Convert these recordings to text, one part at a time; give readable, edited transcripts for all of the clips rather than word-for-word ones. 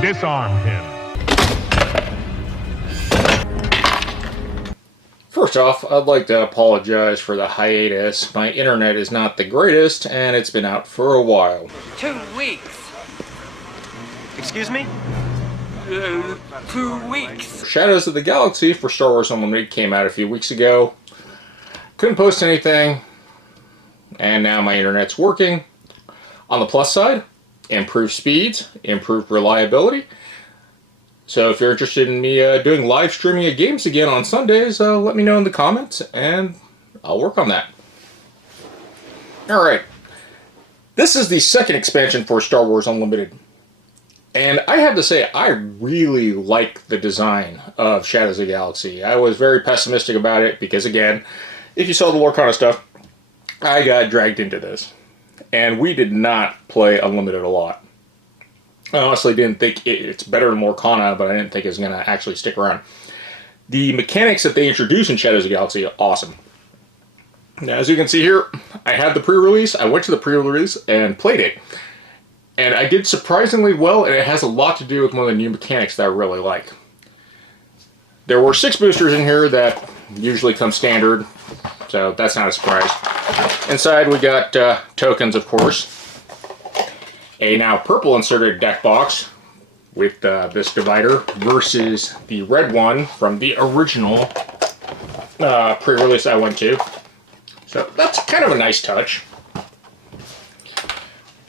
Disarm him. First off, I'd like to apologize for the hiatus. My internet is not the greatest, and it's been out for a while. 2 weeks. Excuse me? 2 weeks. Shadows of the Galaxy for Star Wars Unlimited came out a few weeks ago. Couldn't post anything, and now my internet's working. On the plus side, improved speeds, improved reliability. So if you're interested in me doing live streaming of games again on Sundays, let me know in the comments, and I'll work on that. Alright, this is the second expansion for Star Wars Unlimited. And I have to say, I really like the design of Shadows of the Galaxy. I was very pessimistic about it because, again, if you saw the Lorcana stuff, I got dragged into this. And we did not play Unlimited a lot. I honestly didn't think it's better than Lorcana, but I didn't think it was going to actually stick around. The mechanics that they introduced in Shadows of the Galaxy are awesome. Now, as you can see here, I had the pre-release. I went to the pre-release and played it. And I did surprisingly well, and it has a lot to do with one of the new mechanics that I really like. There were 6 boosters in here that usually come standard, so that's not a surprise. Inside we got tokens, of course. A now purple inserted deck box with this divider versus the red one from the original pre-release I went to. So that's kind of a nice touch.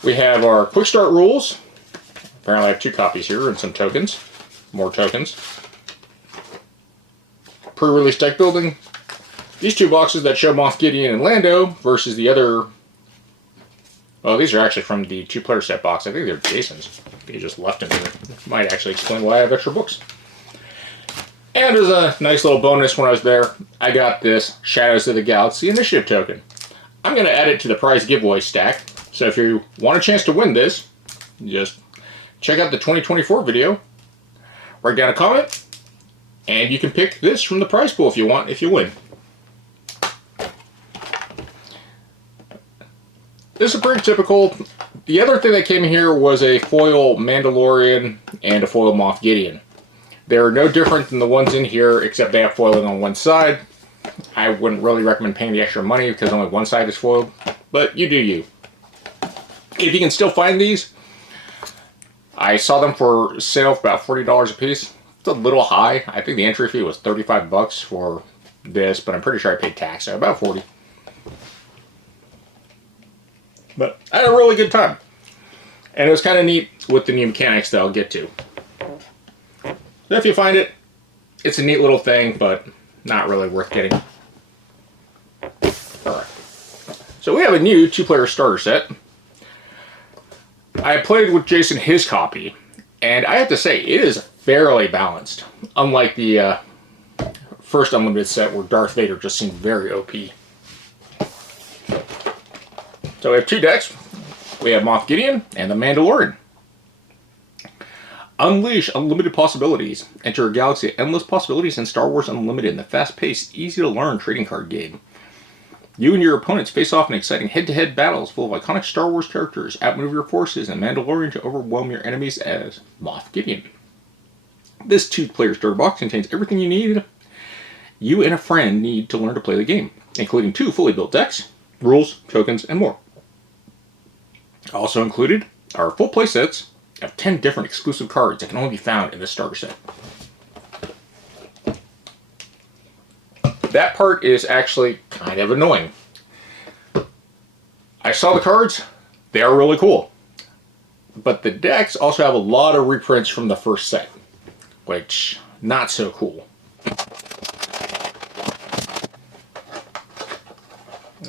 We have our quick start rules. Apparently I have 2 copies here and some tokens. More tokens. Pre-release deck building. These 2 boxes that show Moff Gideon and Lando versus the other... Oh, these are actually from the 2-player set box. I think they're Jason's. They just left them here. Might actually explain why I have extra books. And as a nice little bonus when I was there, I got this Shadows of the Galaxy Initiative token. I'm going to add it to the prize giveaway stack. So if you want a chance to win this, just check out the 2024 video, write down a comment, and you can pick this from the prize pool if you want, if you win. This is pretty typical. The other thing that came in here was a foil Mandalorian and a foil Moff Gideon. They're no different than the ones in here, except they have foiling on one side. I wouldn't really recommend paying the extra money because only one side is foiled, but you do you. If you can still find these, I saw them for sale for about $40 a piece. It's a little high. I think the entry fee was 35 bucks for this, but I'm pretty sure I paid tax, so about 40. But I had a really good time. And it was kind of neat with the new mechanics that I'll get to. So if you find it, it's a neat little thing, but not really worth getting. Alright. So we have a new 2-player starter set. I played with Jason his copy, and I have to say, it is fairly balanced. Unlike the first Unlimited set where Darth Vader just seemed very OP. So we have 2 decks. We have Moff Gideon and the Mandalorian. Unleash unlimited possibilities. Enter a galaxy of endless possibilities in Star Wars Unlimited in the fast-paced, easy-to-learn trading card game. You and your opponents face off in exciting head-to-head battles full of iconic Star Wars characters. Outmaneuver your forces and Mandalorian to overwhelm your enemies as Moff Gideon. This 2-player starter box contains everything you and a friend need to learn to play the game, including 2 fully built decks, rules, tokens, and more. Also included are full play sets of 10 different exclusive cards that can only be found in this starter set. That part is actually kind of annoying. I saw the cards, they are really cool. But the decks also have a lot of reprints from the first set, which, not so cool.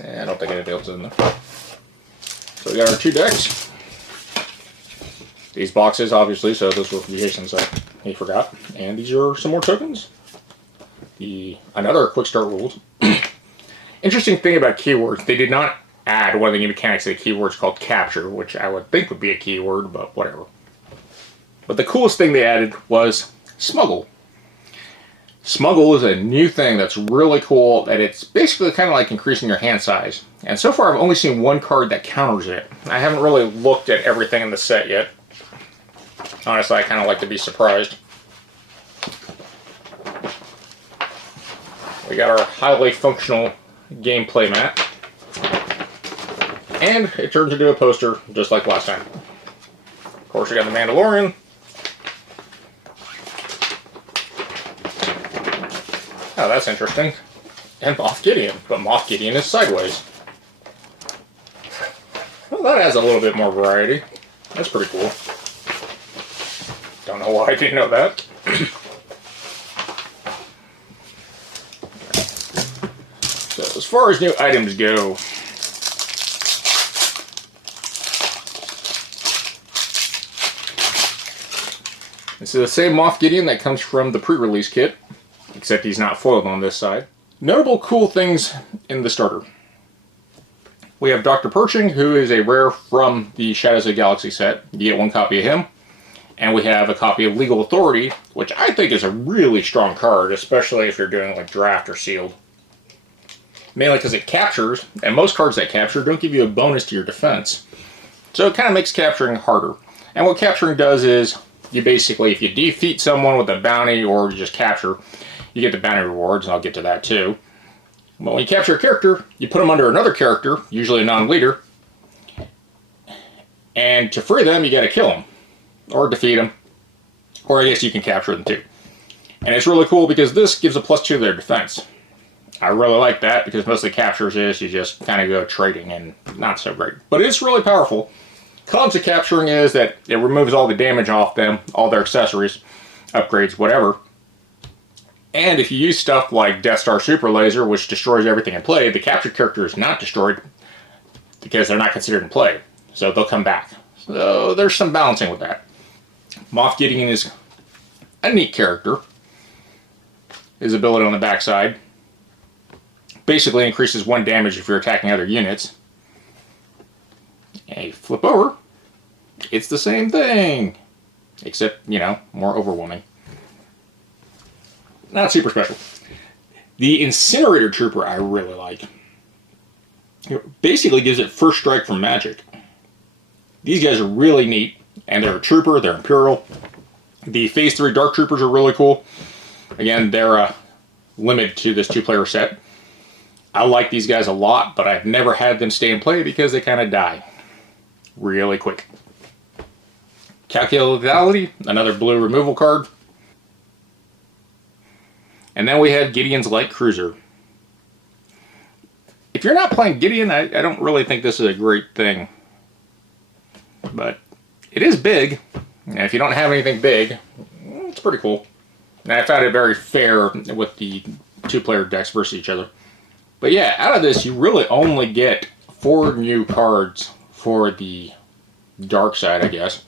I don't think anything else is in there. So we got our 2 decks. These boxes, obviously, so those were from Jason's that he forgot. And these are some more tokens. Another quick start rules. Interesting thing about keywords, they did not add one of the new mechanics of the keywords called capture, which I would think would be a keyword, but whatever. But the coolest thing they added was smuggle. Smuggle is a new thing that's really cool, that it's basically kind of like increasing your hand size. And so far I've only seen one card that counters it. I haven't really looked at everything in the set yet. Honestly, I kind of like to be surprised. We got our highly functional gameplay mat. And it turns into a poster just like last time. Of course, we got the Mandalorian. Oh, that's interesting. And Moff Gideon, but Moff Gideon is sideways. Well, that adds a little bit more variety. That's pretty cool. Don't know why I didn't know that. So, as far as new items go, this is the same Moff Gideon that comes from the pre-release kit, except he's not foiled on this side. Notable cool things in the starter. We have Dr. Pershing, who is a rare from the Shadows of the Galaxy set. You get one copy of him. And we have a copy of Legal Authority, which I think is a really strong card, especially if you're doing like draft or sealed. Mainly because it captures, and most cards that capture don't give you a bonus to your defense. So it kind of makes capturing harder. And what capturing does is, you basically, if you defeat someone with a bounty or you just capture, you get the bounty rewards, and I'll get to that too. But when you capture a character, you put them under another character, usually a non-leader, and to free them, you gotta kill them, or defeat them, or I guess you can capture them too. And it's really cool because this gives a +2 to their defense. I really like that because most of the captures is you just kind of go trading and not so great. But it's really powerful. Cons of capturing is that it removes all the damage off them, all their accessories, upgrades, whatever. And if you use stuff like Death Star Super Laser, which destroys everything in play, the captured character is not destroyed because they're not considered in play. So they'll come back. So there's some balancing with that. Moff Gideon is a neat character. His ability on the backside basically increases 1 damage if you're attacking other units. And you flip over, it's the same thing. Except, you know, more overwhelming. Not super special. The Incinerator Trooper I really like. It basically gives it first strike from magic. These guys are really neat, and they're a trooper, they're Imperial. The Phase 3 Dark Troopers are really cool. Again, they're limited to this 2-player set. I like these guys a lot, but I've never had them stay in play because they kind of die really quick. Calculability, another blue removal card. And then we have Gideon's Light Cruiser. If you're not playing Gideon, I don't really think this is a great thing. But it is big. And if you don't have anything big, it's pretty cool. And I found it very fair with the 2-player decks versus each other. But yeah, out of this, you really only get 4 new cards for the dark side, I guess.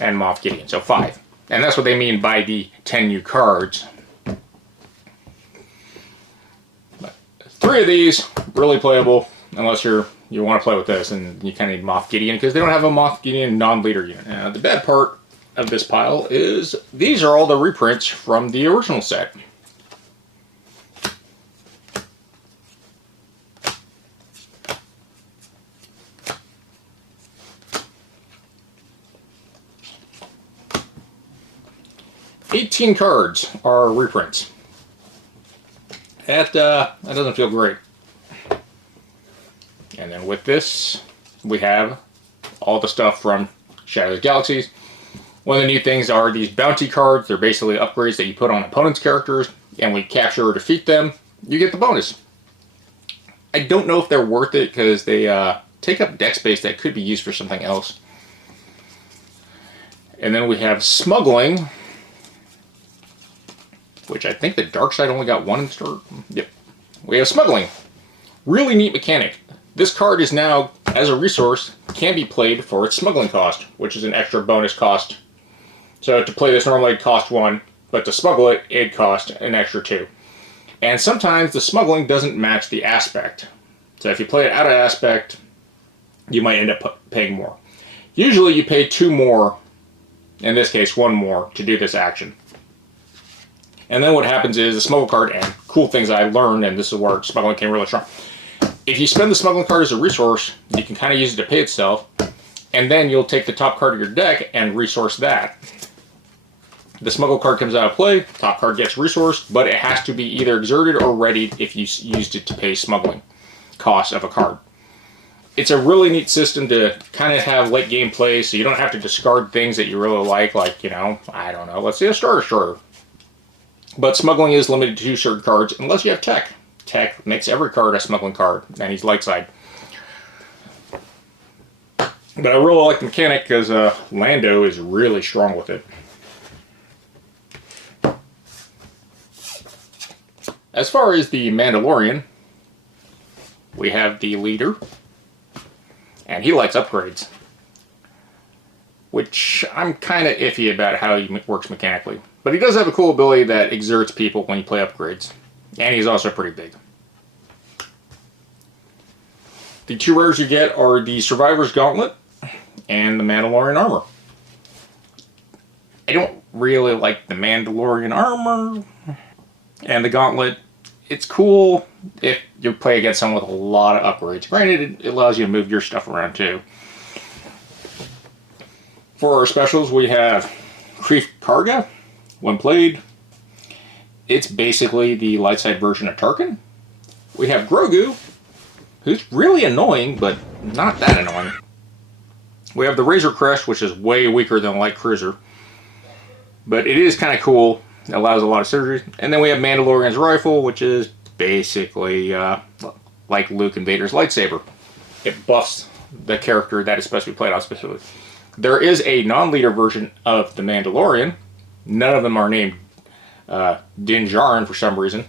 And Moff Gideon, so 5. And that's what they mean by the 10 new cards. 3 of these, really playable, unless you want to play with this, and you kind of need Moff Gideon, because they don't have a Moff Gideon non-leader unit. The bad part of this pile is these are all the reprints from the original set. $18 cards are reprints. That doesn't feel great. And then with this, we have all the stuff from Shadows of the Galaxies. One of the new things are these bounty cards. They're basically upgrades that you put on opponents' characters, and when you capture or defeat them, you get the bonus. I don't know if they're worth it because they take up deck space that could be used for something else. And then we have Smuggling, which I think the dark side only got 1 in store. Yep. We have Smuggling. Really neat mechanic. This card is now, as a resource, can be played for its smuggling cost, which is an extra bonus cost. So to play this normally it'd cost 1, but to smuggle it, it'd cost an extra 2. And sometimes the smuggling doesn't match the aspect. So if you play it out of aspect, you might end up paying more. Usually you pay 2 more, in this case 1 more, to do this action. And then what happens is the smuggle card, and cool things I learned, and this is where smuggling came really strong. If you spend the smuggling card as a resource, you can kind of use it to pay itself, and then you'll take the top card of your deck and resource that. The smuggle card comes out of play, top card gets resourced, but it has to be either exerted or readied if you used it to pay smuggling cost of a card. It's a really neat system to kind of have late game play, so you don't have to discard things that you really like, I don't know, let's say a starter destroyer. But smuggling is limited to 2 certain cards unless you have tech. Tech makes every card a smuggling card, and he's light side. But I really like the mechanic because Lando is really strong with it. As far as the Mandalorian, we have the leader, and he likes upgrades, which I'm kind of iffy about how he works mechanically. But he does have a cool ability that exerts people when you play upgrades, and he's also pretty big. The 2 rares you get are the Survivor's Gauntlet and the Mandalorian Armor. I don't really like the Mandalorian Armor. And the Gauntlet, it's cool if you play against someone with a lot of upgrades. Granted, it allows you to move your stuff around too. For our specials, we have Greef Karga. When played, it's basically the light side version of Tarkin. We have Grogu, who's really annoying, but not that annoying. We have the Razor Crest, which is way weaker than a light cruiser. But it is kind of cool. It allows a lot of synergy. And then we have Mandalorian's Rifle, which is basically like Luke and Vader's lightsaber. It buffs the character that is supposed to be played on specifically. There is a non-leader version of the Mandalorian. None of them are named Din Djarin for some reason.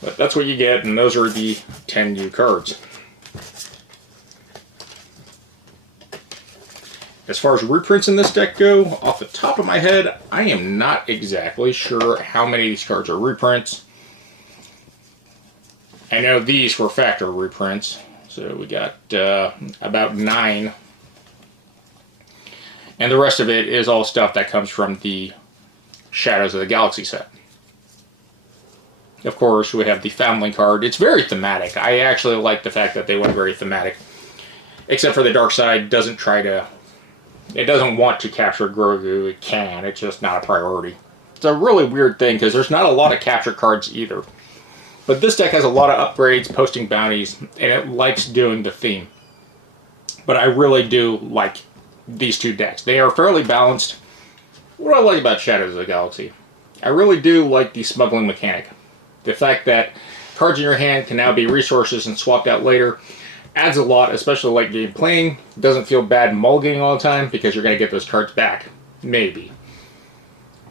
But that's what you get, and those are the 10 new cards. As far as reprints in this deck go, off the top of my head, I am not exactly sure how many of these cards are reprints. I know these were factor reprints, so we got about 9. And the rest of it is all stuff that comes from the Shadows of the Galaxy set. Of course, we have the Foundling card. It's very thematic. I actually like the fact that they went very thematic. Except for the dark side doesn't try to... It doesn't want to capture Grogu. It can. It's just not a priority. It's a really weird thing because there's not a lot of capture cards either. But this deck has a lot of upgrades, posting bounties, and it likes doing the theme. But I really do like these 2 decks. They are fairly balanced. What do I like about Shadows of the Galaxy? I really do like the smuggling mechanic. The fact that cards in your hand can now be resources and swapped out later adds a lot, especially late game playing. It doesn't feel bad mulliganing all the time because you're going to get those cards back. Maybe.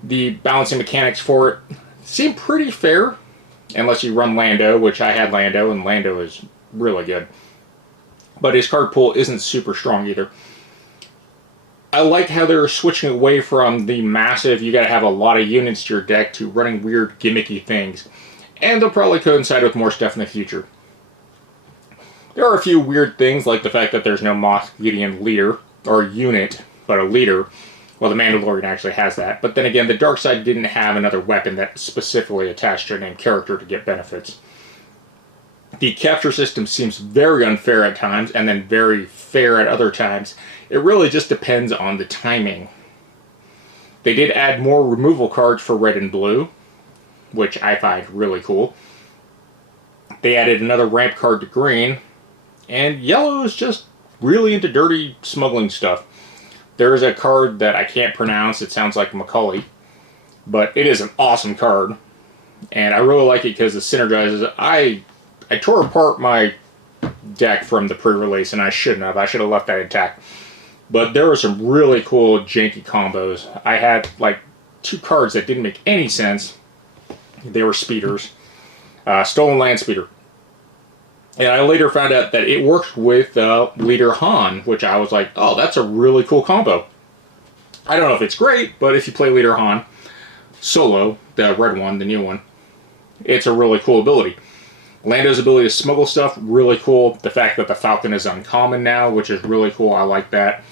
The balancing mechanics for it seem pretty fair, unless you run Lando, which I had Lando, and Lando is really good. But his card pool isn't super strong either. I like how they're switching away from the massive, you gotta have a lot of units to your deck, to running weird gimmicky things. And they'll probably coincide with more stuff in the future. There are a few weird things, like the fact that there's no Moff Gideon leader, or unit, but a leader. Well, the Mandalorian actually has that. But then again, the dark side didn't have another weapon that specifically attached to a named character to get benefits. The capture system seems very unfair at times, and then very fair at other times. It really just depends on the timing. They did add more removal cards for red and blue, which I find really cool. They added another ramp card to green, and yellow is just really into dirty smuggling stuff. There is a card that I can't pronounce, it sounds like Macaulay, but it is an awesome card, and I really like it because it synergizes. I tore apart my deck from the pre-release, and I shouldn't have. I should have left that intact. But there were some really cool janky combos. I had like 2 cards that didn't make any sense. They were speeders. Stolen Land Speeder. And I later found out that it worked with Leader Han, which I was like, oh, that's a really cool combo. I don't know if it's great, but if you play Leader Han solo, the red one, the new one, it's a really cool ability. Lando's ability to smuggle stuff, really cool. The fact that the Falcon is uncommon now, which is really cool, I like that.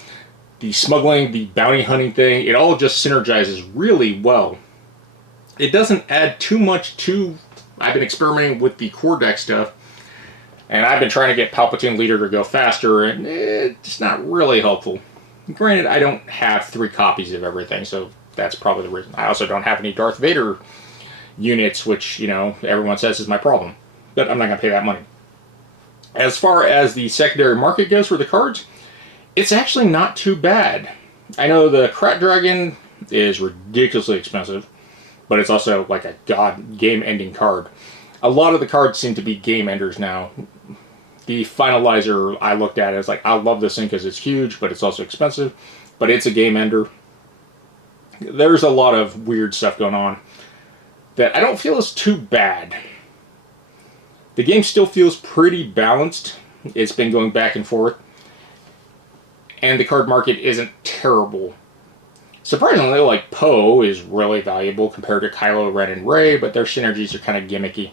The smuggling, the bounty hunting thing, it all just synergizes really well. It doesn't add too much to... I've been experimenting with the core deck stuff, and I've been trying to get Palpatine Leader to go faster, and it's not really helpful. Granted, I don't have 3 copies of everything, so that's probably the reason. I also don't have any Darth Vader units, which, you know, everyone says is my problem. But I'm not going to pay that money. As far as the secondary market goes for the cards, it's actually not too bad. I know the Krat Dragon is ridiculously expensive, but it's also like a game-ending card. A lot of the cards seem to be game enders now. The Finalizer I looked at is like, I love this thing because it's huge, but it's also expensive, but it's a game ender. There's a lot of weird stuff going on that I don't feel is too bad. The game still feels pretty balanced. It's been going back and forth. And the card market isn't terrible. Surprisingly, like, Poe is really valuable compared to Kylo Ren and Rey, but their synergies are kind of gimmicky.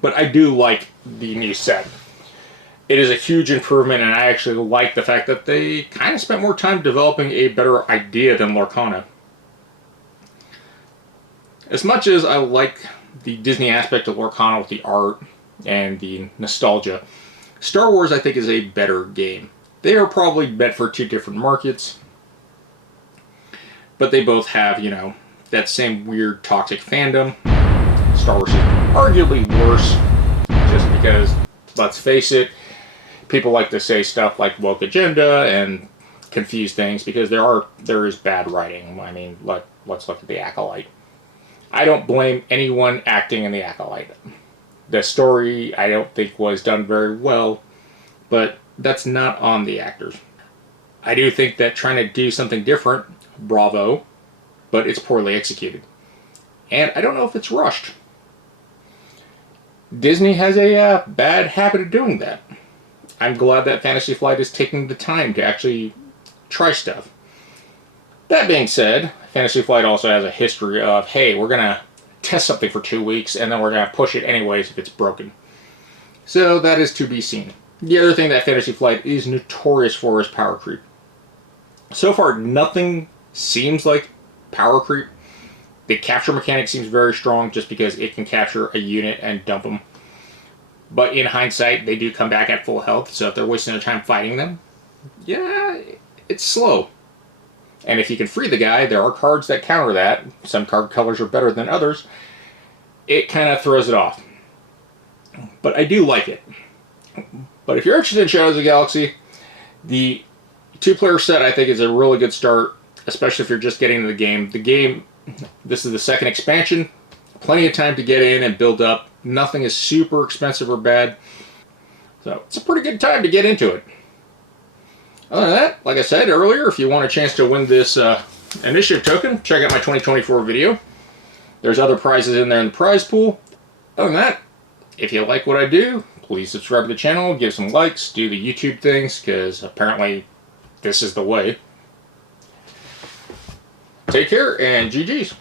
But I do like the new set. It is a huge improvement, and I actually like the fact that they kind of spent more time developing a better idea than Lorcana. As much as I like the Disney aspect of Lorcana with the art and the nostalgia, Star Wars, I think, is a better game. They are probably meant for 2 different markets, but they both have, you know, that same weird toxic fandom. Star Wars is arguably worse, just because, let's face it, people like to say stuff like woke agenda and confuse things because there is bad writing. I mean, let's look at the Acolyte. I don't blame anyone acting in the Acolyte. The story, I don't think, was done very well, but that's not on the actors. I do think that trying to do something different, bravo, but it's poorly executed. And I don't know if it's rushed. Disney has a bad habit of doing that. I'm glad that Fantasy Flight is taking the time to actually try stuff. That being said, Fantasy Flight also has a history of, hey, we're going to test something for 2 weeks, and then we're going to push it anyways if it's broken. So that is to be seen. The other thing that Fantasy Flight is notorious for is power creep. So far, nothing seems like power creep. The capture mechanic seems very strong just because it can capture a unit and dump them. But in hindsight, they do come back at full health, so if they're wasting their time fighting them, yeah, it's slow. And if you can free the guy, there are cards that counter that. Some card colors are better than others. It kind of throws it off. But I do like it. But if you're interested in Shadows of the Galaxy, the 2-player set I think is a really good start, especially if you're just getting into the game. The game, this is the 2nd expansion. Plenty of time to get in and build up. Nothing is super expensive or bad. So it's a pretty good time to get into it. Other than that, like I said earlier, if you want a chance to win this initiative token, check out my 2024 video. There's other prizes in there in the prize pool. Other than that, if you like what I do, please subscribe to the channel, give some likes, do the YouTube things, because apparently this is the way. Take care, and GG's.